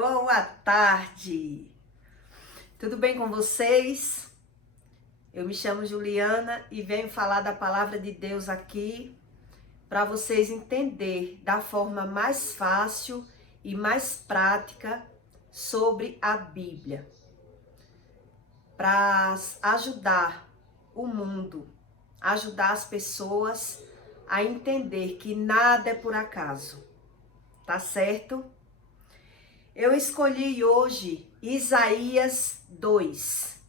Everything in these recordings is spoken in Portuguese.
Boa tarde! Tudo bem com vocês? Eu me chamo Juliana e venho falar da palavra de Deus aqui para vocês entenderem da forma mais fácil e mais prática sobre a Bíblia, para ajudar o mundo, ajudar as pessoas a entender que nada é por acaso, tá certo? Eu escolhi hoje Isaías 2.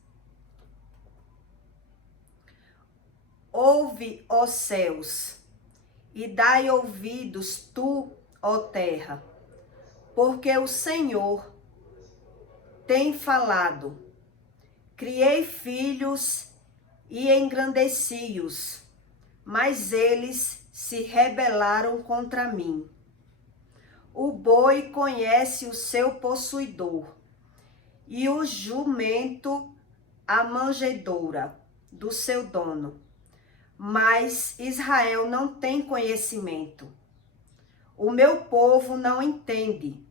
Ouve, ó céus, e dai ouvidos tu, ó terra, porque o Senhor tem falado. Criei filhos e engrandeci-os, mas eles se rebelaram contra mim. O boi conhece o seu possuidor, e o jumento a manjedoura do seu dono. Mas Israel não tem conhecimento. O meu povo não entende.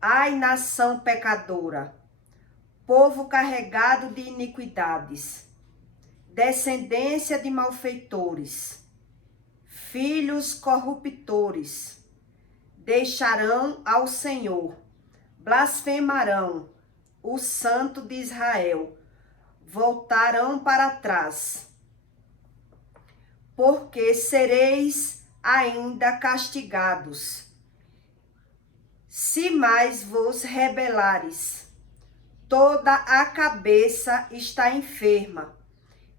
Ai, nação pecadora, povo carregado de iniquidades, descendência de malfeitores, filhos corruptores, deixarão ao Senhor, blasfemarão o Santo de Israel, voltarão para trás, porque sereis ainda castigados, se mais vos rebelares. Toda a cabeça está enferma,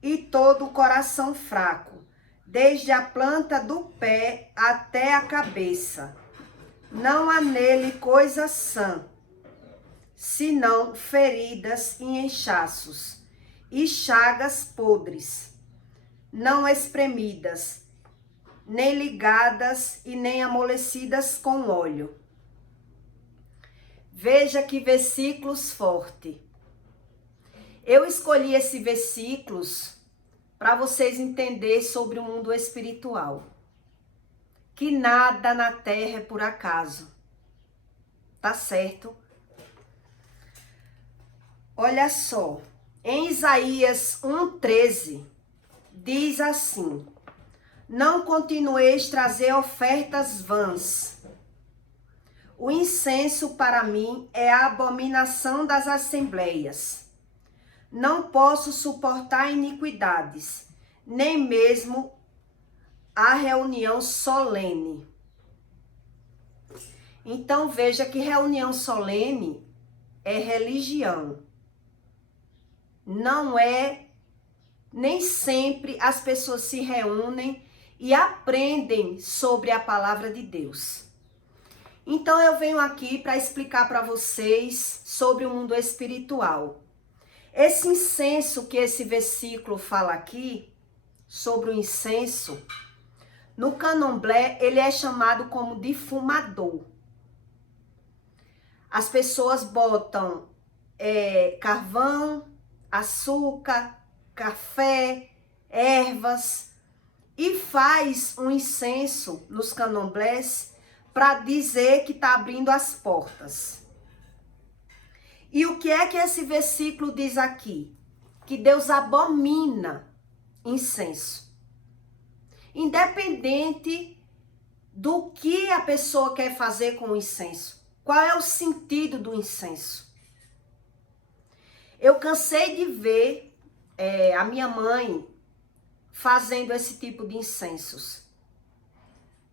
e todo o coração fraco, desde a planta do pé até a cabeça. Não há nele coisa sã, senão feridas e inchaços, e chagas podres, não espremidas, nem ligadas e nem amolecidas com óleo. Veja que versículos fortes. Eu escolhi esses versículos para vocês entenderem sobre o mundo espiritual. Que nada na terra é por acaso. Tá certo? Olha só, em Isaías 1:13, diz assim: não continueis trazer ofertas vãs. O incenso para mim é a abominação das assembleias. Não posso suportar iniquidades, nem mesmo a reunião solene. Então veja que reunião solene é religião. Não é, nem sempre as pessoas se reúnem e aprendem sobre a palavra de Deus. Então eu venho aqui para explicar para vocês sobre o mundo espiritual. Esse incenso que esse versículo fala aqui, sobre o incenso, no candomblé, ele é chamado como difumador. As pessoas botam carvão, açúcar, café, ervas e faz um incenso nos candomblés para dizer que está abrindo as portas. E o que é que esse versículo diz aqui? Que Deus abomina incenso. Independente do que a pessoa quer fazer com o incenso. Qual é o sentido do incenso? Eu cansei de ver a minha mãe fazendo esse tipo de incensos.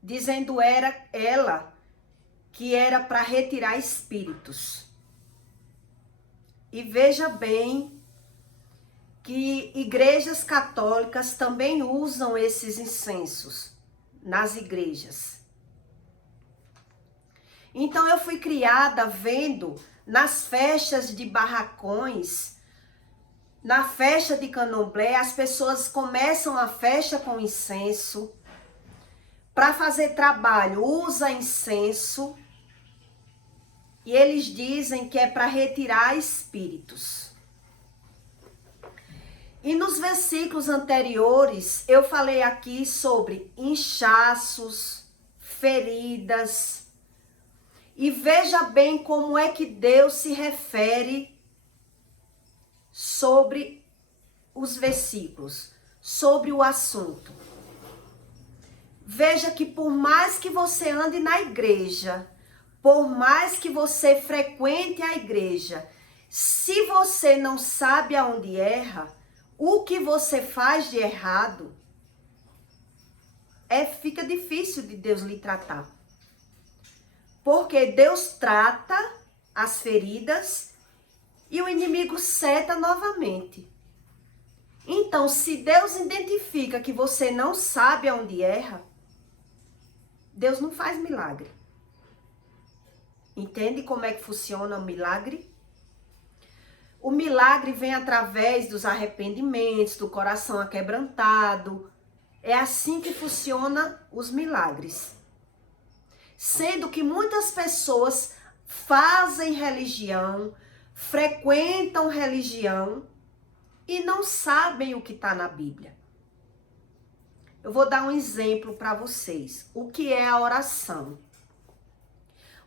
Dizendo ela que era para retirar espíritos. E veja bem que igrejas católicas também usam esses incensos nas igrejas. Então eu fui criada vendo nas festas de barracões, na festa de candomblé, as pessoas começam a festa com incenso. Para fazer trabalho, usa incenso. E eles dizem que é para retirar espíritos. E nos versículos anteriores, eu falei aqui sobre inchaços, feridas. E veja bem como é que Deus se refere sobre os versículos, sobre o assunto. Veja que por mais que você ande na igreja, por mais que você frequente a igreja, se você não sabe aonde erra, o que você faz de errado, fica difícil de Deus lhe tratar. Porque Deus trata as feridas e o inimigo seta novamente. Então, se Deus identifica que você não sabe aonde erra, Deus não faz milagre. Entende como é que funciona o milagre? O milagre vem através dos arrependimentos, do coração aquebrantado. É assim que funcionam os milagres. Sendo que muitas pessoas fazem religião, frequentam religião e não sabem o que está na Bíblia. Eu vou dar um exemplo para vocês. O que é a oração?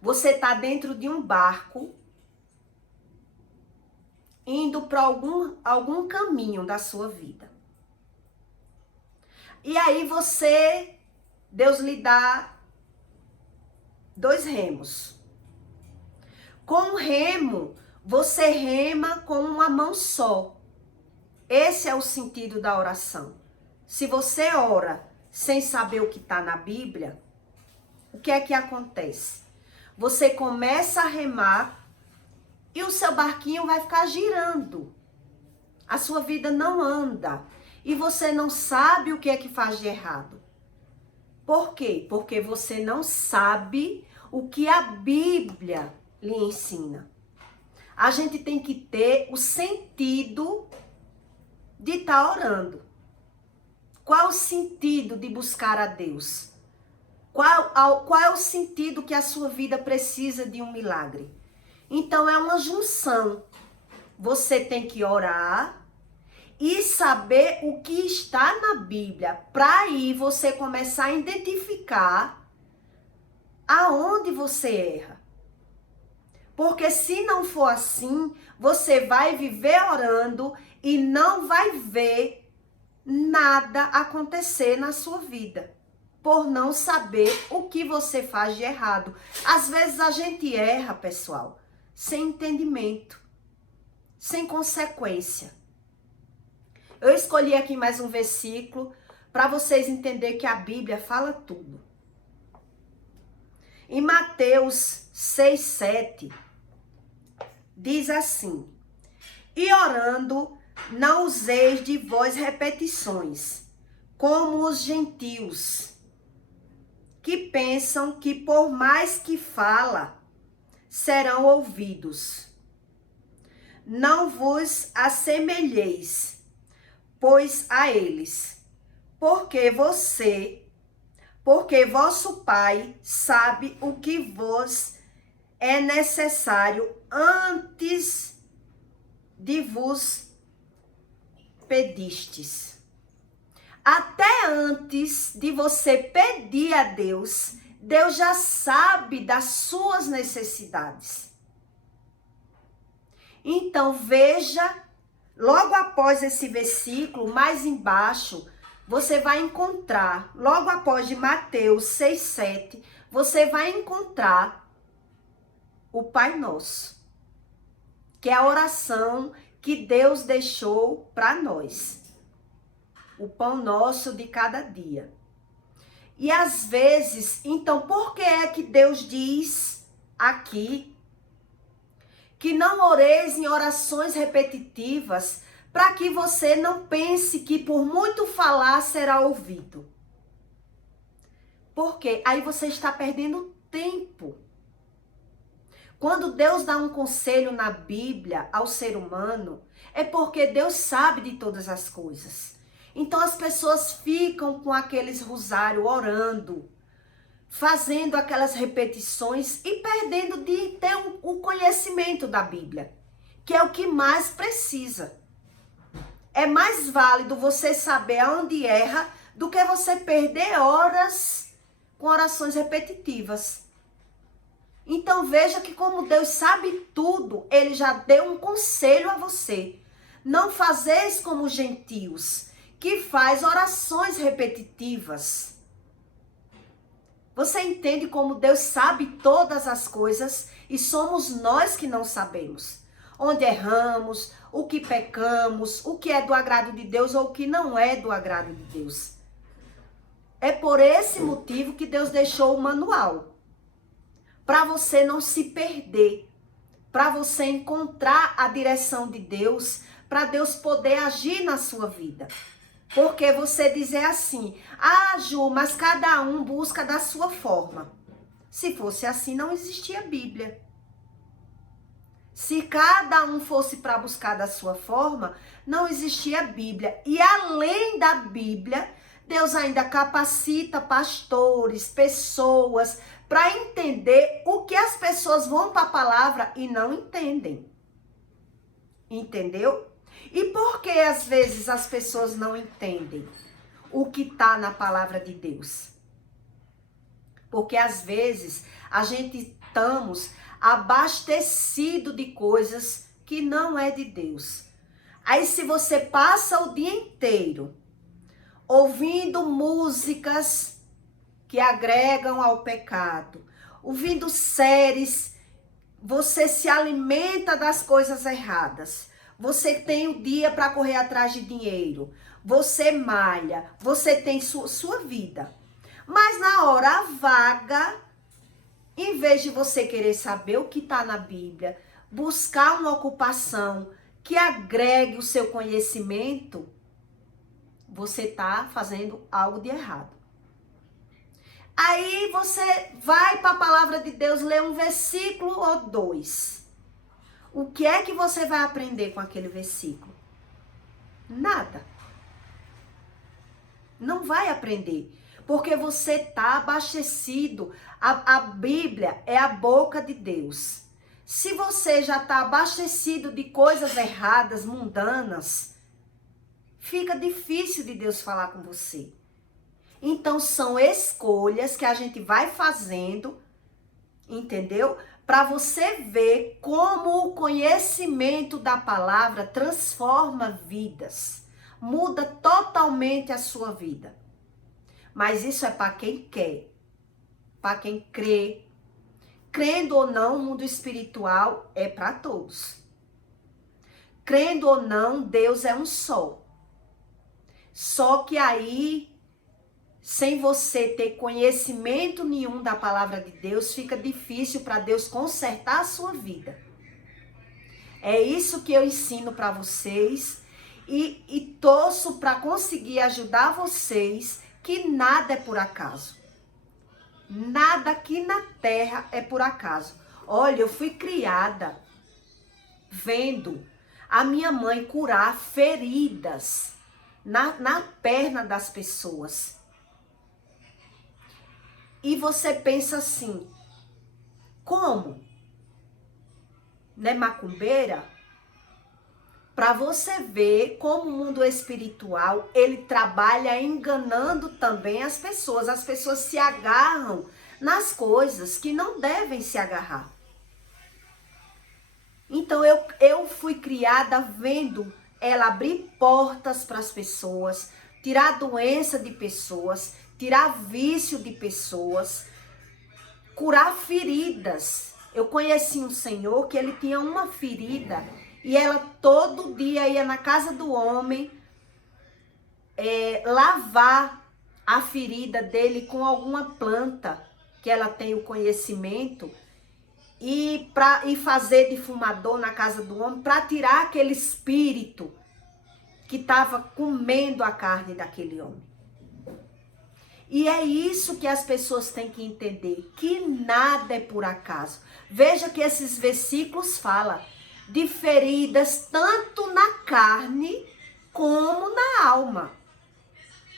Você está dentro de um barco, indo para algum caminho da sua vida. E aí Deus lhe dá 2 remos. Com um remo, você rema com uma mão só. Esse é o sentido da oração. Se você ora sem saber o que está na Bíblia, o que é que acontece? Você começa a remar e o seu barquinho vai ficar girando. A sua vida não anda. E você não sabe o que é que faz de errado. Por quê? Porque você não sabe o que a Bíblia lhe ensina. A gente tem que ter o sentido de estar orando. Qual é o sentido de buscar a Deus? Qual é o sentido que a sua vida precisa de um milagre? Então é uma junção. Você tem que orar e saber o que está na Bíblia, para aí você começar a identificar aonde você erra. Porque se não for assim, você vai viver orando e não vai ver nada acontecer na sua vida, por não saber o que você faz de errado. Às vezes a gente erra, pessoal, sem entendimento, sem consequência. Eu escolhi aqui mais um versículo para vocês entenderem que a Bíblia fala tudo. Em Mateus 6:7, diz assim: e orando, não useis de vós repetições, como os gentios, que pensam que por mais que fala, serão ouvidos. Não vos assemelheis, pois a eles, porque vosso Pai sabe o que vos é necessário antes de vos pedistes. Até antes de você pedir a Deus, Deus já sabe das suas necessidades. Então veja, logo após esse versículo, mais embaixo, você vai encontrar, logo após de Mateus 6:7, você vai encontrar o Pai Nosso, que é a oração que Deus deixou para nós. O pão nosso de cada dia. E às vezes, então, por que é que Deus diz aqui que não oreis em orações repetitivas, para que você não pense que por muito falar será ouvido? Porque aí você está perdendo tempo. Quando Deus dá um conselho na Bíblia ao ser humano, é porque Deus sabe de todas as coisas. Então as pessoas ficam com aqueles rosários orando, fazendo aquelas repetições e perdendo de ter o conhecimento da Bíblia, que é o que mais precisa. É mais válido você saber aonde erra do que você perder horas com orações repetitivas. Então veja que como Deus sabe tudo, ele já deu um conselho a você. Não fazeis como os gentios, que faz orações repetitivas. Você entende como Deus sabe todas as coisas e somos nós que não sabemos. Onde erramos, o que pecamos, o que é do agrado de Deus ou o que não é do agrado de Deus. É por esse motivo que Deus deixou o manual. Para você não se perder, para você encontrar a direção de Deus, para Deus poder agir na sua vida. Porque você dizer assim, ah, Ju, mas cada um busca da sua forma. Se fosse assim, não existia Bíblia. Se cada um fosse para buscar da sua forma, não existia Bíblia. E além da Bíblia, Deus ainda capacita pastores, pessoas, para entender o que as pessoas vão para a palavra e não entendem. Entendeu? E por que às vezes as pessoas não entendem o que está na palavra de Deus? Porque às vezes a gente estamos abastecido de coisas que não é de Deus. Aí se você passa o dia inteiro ouvindo músicas que agregam ao pecado, ouvindo séries, você se alimenta das coisas erradas. Você tem o dia para correr atrás de dinheiro. Você malha. Você tem sua vida. Mas na hora vaga, em vez de você querer saber o que está na Bíblia, buscar uma ocupação que agregue o seu conhecimento, você está fazendo algo de errado. Aí você vai para a palavra de Deus, lê um versículo ou dois. O que é que você vai aprender com aquele versículo? Nada. Não vai aprender. Porque você está abastecido. A Bíblia é a boca de Deus. Se você já está abastecido de coisas erradas, mundanas, fica difícil de Deus falar com você. Então são escolhas que a gente vai fazendo, entendeu? Para você ver como o conhecimento da palavra transforma vidas, muda totalmente a sua vida. Mas isso é para quem quer, para quem crê. Crendo ou não, o mundo espiritual é para todos. Crendo ou não, Deus é um só. Só que aí, sem você ter conhecimento nenhum da palavra de Deus, fica difícil para Deus consertar a sua vida. É isso que eu ensino para vocês e torço para conseguir ajudar vocês, que nada é por acaso. Nada aqui na terra é por acaso. Olha, eu fui criada vendo a minha mãe curar feridas na perna das pessoas. E você pensa assim, como? Né, macumbeira? Para você ver como o mundo espiritual, ele trabalha enganando também as pessoas. As pessoas se agarram nas coisas que não devem se agarrar. Então eu fui criada vendo ela abrir portas para as pessoas, tirar doença de pessoas, tirar vício de pessoas, curar feridas. Eu conheci um senhor que ele tinha uma ferida e ela todo dia ia na casa do homem lavar a ferida dele com alguma planta que ela tem o conhecimento e fazer defumador na casa do homem para tirar aquele espírito que estava comendo a carne daquele homem. E é isso que as pessoas têm que entender, que nada é por acaso. Veja que esses versículos falam de feridas tanto na carne como na alma.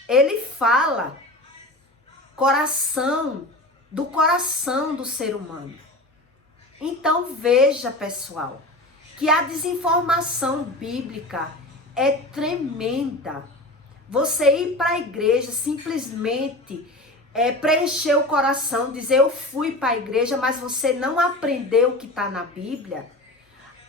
Ele fala do coração do ser humano. Então veja, pessoal, que a desinformação bíblica é tremenda. Você ir para a igreja simplesmente preencher o coração, dizer eu fui para a igreja, mas você não aprendeu o que está na Bíblia,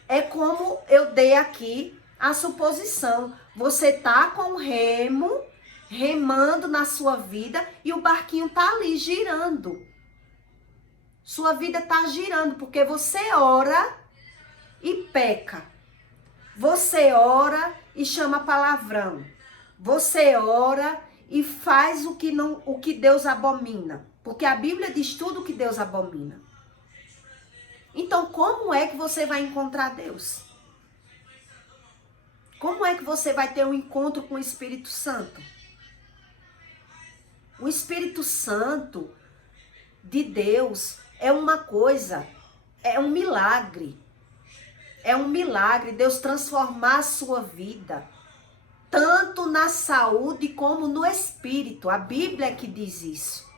é como eu dei aqui a suposição. Você tá com o remo, remando na sua vida e o barquinho tá ali girando. Sua vida tá girando porque você ora e peca. Você ora e chama palavrão. Você ora e faz o que Deus abomina. Porque a Bíblia diz tudo o que Deus abomina. Então, como é que você vai encontrar Deus? Como é que você vai ter um encontro com o Espírito Santo? O Espírito Santo de Deus é uma coisa, é um milagre. É um milagre Deus transformar a sua vida, tanto na saúde como no espírito. A Bíblia é que diz isso.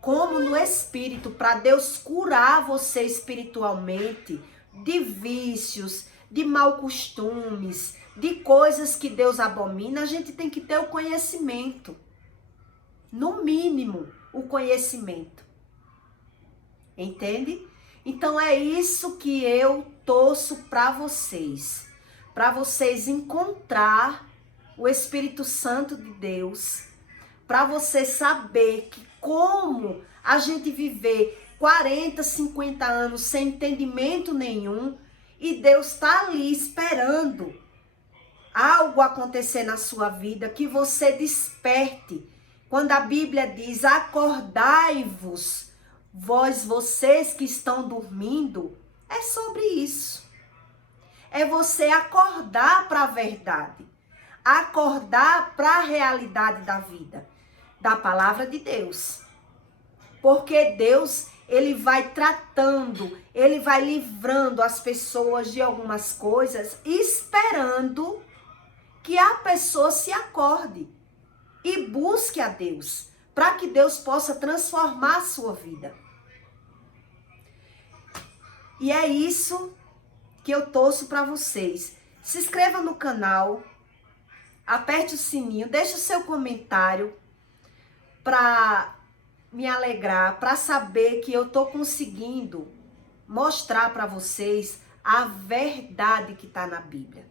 Como no espírito, para Deus curar você espiritualmente de vícios, de mau costumes, de coisas que Deus abomina, a gente tem que ter o conhecimento. No mínimo, o conhecimento. Entende? Então é isso que eu torço para vocês encontrar o Espírito Santo de Deus, para você saber que como a gente viver 40, 50 anos sem entendimento nenhum e Deus está ali esperando algo acontecer na sua vida, que você desperte. Quando a Bíblia diz, acordai-vos, vocês que estão dormindo, é sobre isso. É você acordar para a verdade. Acordar para a realidade da vida, da palavra de Deus. Porque Deus, ele vai tratando, ele vai livrando as pessoas de algumas coisas, esperando que a pessoa se acorde e busque a Deus, para que Deus possa transformar a sua vida. E é isso que eu torço para vocês. Se inscreva no canal, aperte o sininho, deixe o seu comentário para me alegrar, para saber que eu estou conseguindo mostrar para vocês a verdade que está na Bíblia.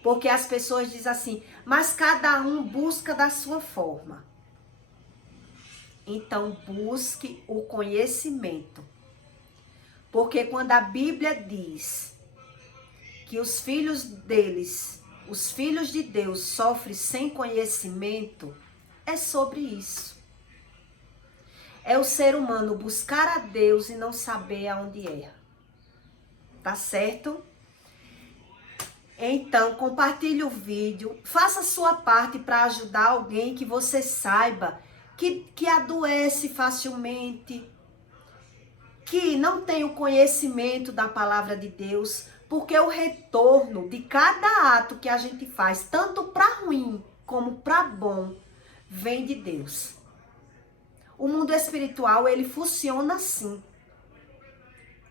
Porque as pessoas dizem assim, mas cada um busca da sua forma. Então busque o conhecimento. Porque quando a Bíblia diz que os filhos deles, os filhos de Deus sofrem sem conhecimento, é sobre isso. É o ser humano buscar a Deus e não saber aonde erra. Tá certo? Então, compartilhe o vídeo, faça a sua parte para ajudar alguém que você saiba que adoece facilmente, que não tem o conhecimento da palavra de Deus, porque o retorno de cada ato que a gente faz, tanto para ruim como para bom, vem de Deus. O mundo espiritual, ele funciona assim.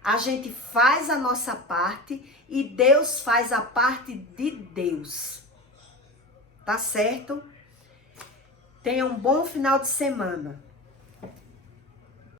A gente faz a nossa parte e Deus faz a parte de Deus. Tá certo? Tenha um bom final de semana.